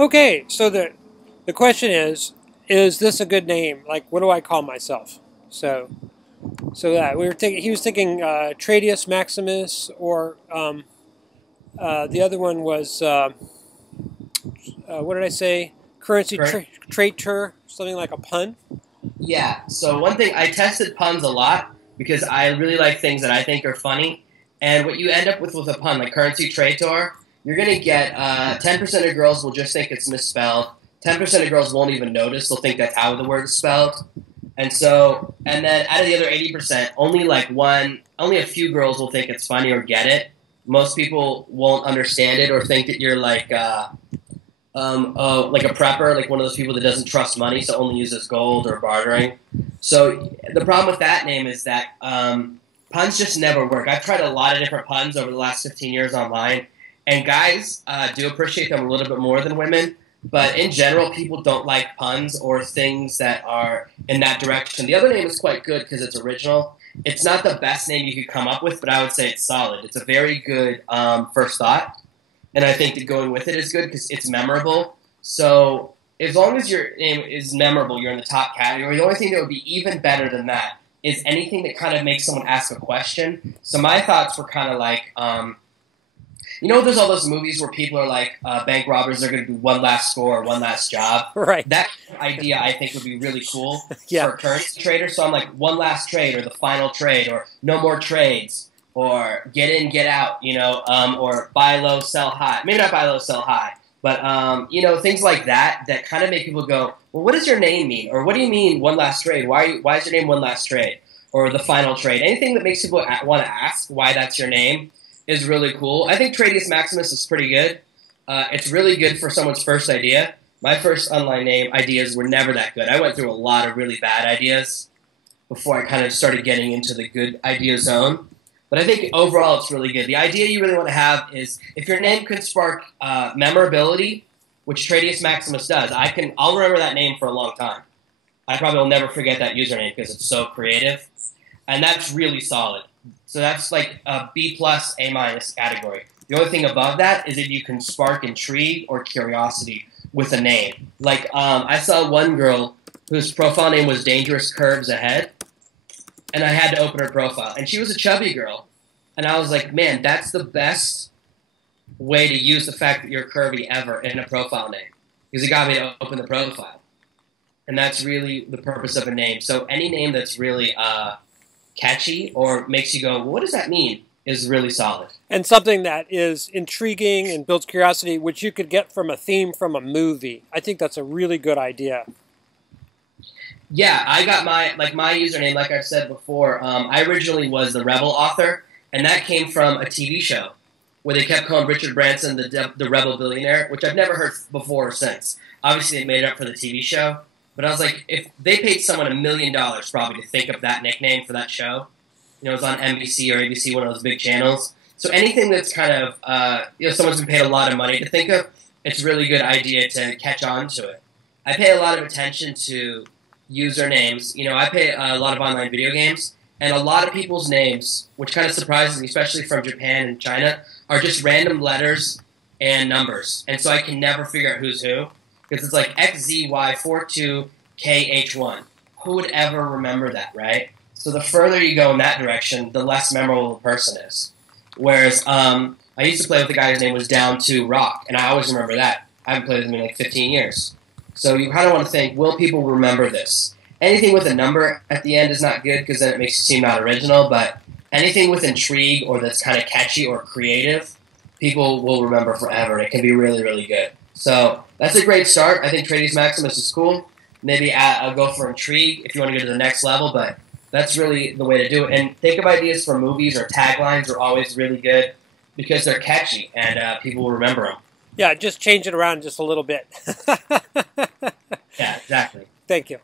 Okay, so the question is this a good name? Like, what do I call myself? So so that we were thinking, he was thinking Tradius Maximus, or the other one was what did I say? Currency Correct. traitor, something like a pun. Yeah. So one thing I tested puns a lot because I really like things that I think are funny. And what you end up with a pun like currency traitor, you're gonna get 10% of girls will just think it's misspelled. 10% of girls won't even notice; they'll think that's how the word is spelled. And then out of the other 80%, only a few girls will think it's funny or get it. Most people won't understand it or think that you're like a prepper, like one of those people that doesn't trust money, so only uses gold or bartering. So the problem with that name is that puns just never work. I've tried a lot of different puns over the last 15 years online, and guys do appreciate them a little bit more than women. But in general, people don't like puns or things that are in that direction. The other name is quite good because it's original. It's not the best name you could come up with, but I would say it's solid. It's a very good first thought. And I think that going with it is good because it's memorable. So as long as your name is memorable, you're in the top category. The only thing that would be even better than that is anything that kind of makes someone ask a question. So my thoughts were kind of like, there's all those movies where people are like, bank robbers are going to do one last score or one last job. Right. That idea I think would be really cool Yeah. for a currency trader. So I'm like, one last trade or the final trade or no more trades. Or get in, get out, or buy low, sell high. Maybe not buy low, sell high, but things like that kind of make people go, well, what does your name mean? Or what do you mean one last trade? Why is your name one last trade? Or the final trade? Anything that makes people want to ask why that's your name is really cool. I think Tradius Maximus is pretty good. It's really good for someone's first idea. My first online name ideas were never that good. I went through a lot of really bad ideas before I kind of started getting into the good idea zone. But I think overall it's really good. The idea you really want to have is if your name could spark memorability, which Tradius Maximus does, I'll remember that name for a long time. I probably will never forget that username because it's so creative. And that's really solid. So that's like a B plus, A minus category. The only thing above that is if you can spark intrigue or curiosity with a name. Like I saw one girl whose profile name was Dangerous Curves Ahead. And I had to open her profile. And she was a chubby girl. And I was like, man, that's the best way to use the fact that you're curvy ever in a profile name. Because it got me to open the profile. And that's really the purpose of a name. So any name that's really catchy or makes you go, well, what does that mean, is really solid. And something that is intriguing and builds curiosity, which you could get from a theme from a movie. I think that's a really good idea. Yeah, I got my username, like I've said before. I originally was the Rebel author, and that came from a TV show where they kept calling Richard Branson the Rebel billionaire, which I've never heard before or since. Obviously, they made it up for the TV show, but I was like, if they paid someone $1 million probably to think of that nickname for that show, it was on NBC or ABC, one of those big channels. So anything that's kind of someone's been paid a lot of money to think of, it's a really good idea to catch on to it. I pay a lot of attention to usernames. I play a lot of online video games, and a lot of people's names, which kind of surprises me, especially from Japan and China, are just random letters and numbers. And so I can never figure out who's who, because it's like XZY42KH1. Who would ever remember that, right? So the further you go in that direction, the less memorable the person is. Whereas I used to play with a guy whose name was Down to Rock, and I always remember that. I haven't played with him in like 15 years. So you kind of want to think, will people remember this? Anything with a number at the end is not good because then it makes it seem not original, but anything with intrigue or that's kind of catchy or creative, people will remember forever, and it can be really, really good. So that's a great start. I think Tradius Maximus is cool. Maybe I'll go for intrigue if you want to go to the next level, but that's really the way to do it. And think of ideas for movies or taglines are always really good because they're catchy and people will remember them. Yeah, just change it around just a little bit. Yeah, exactly. Thank you.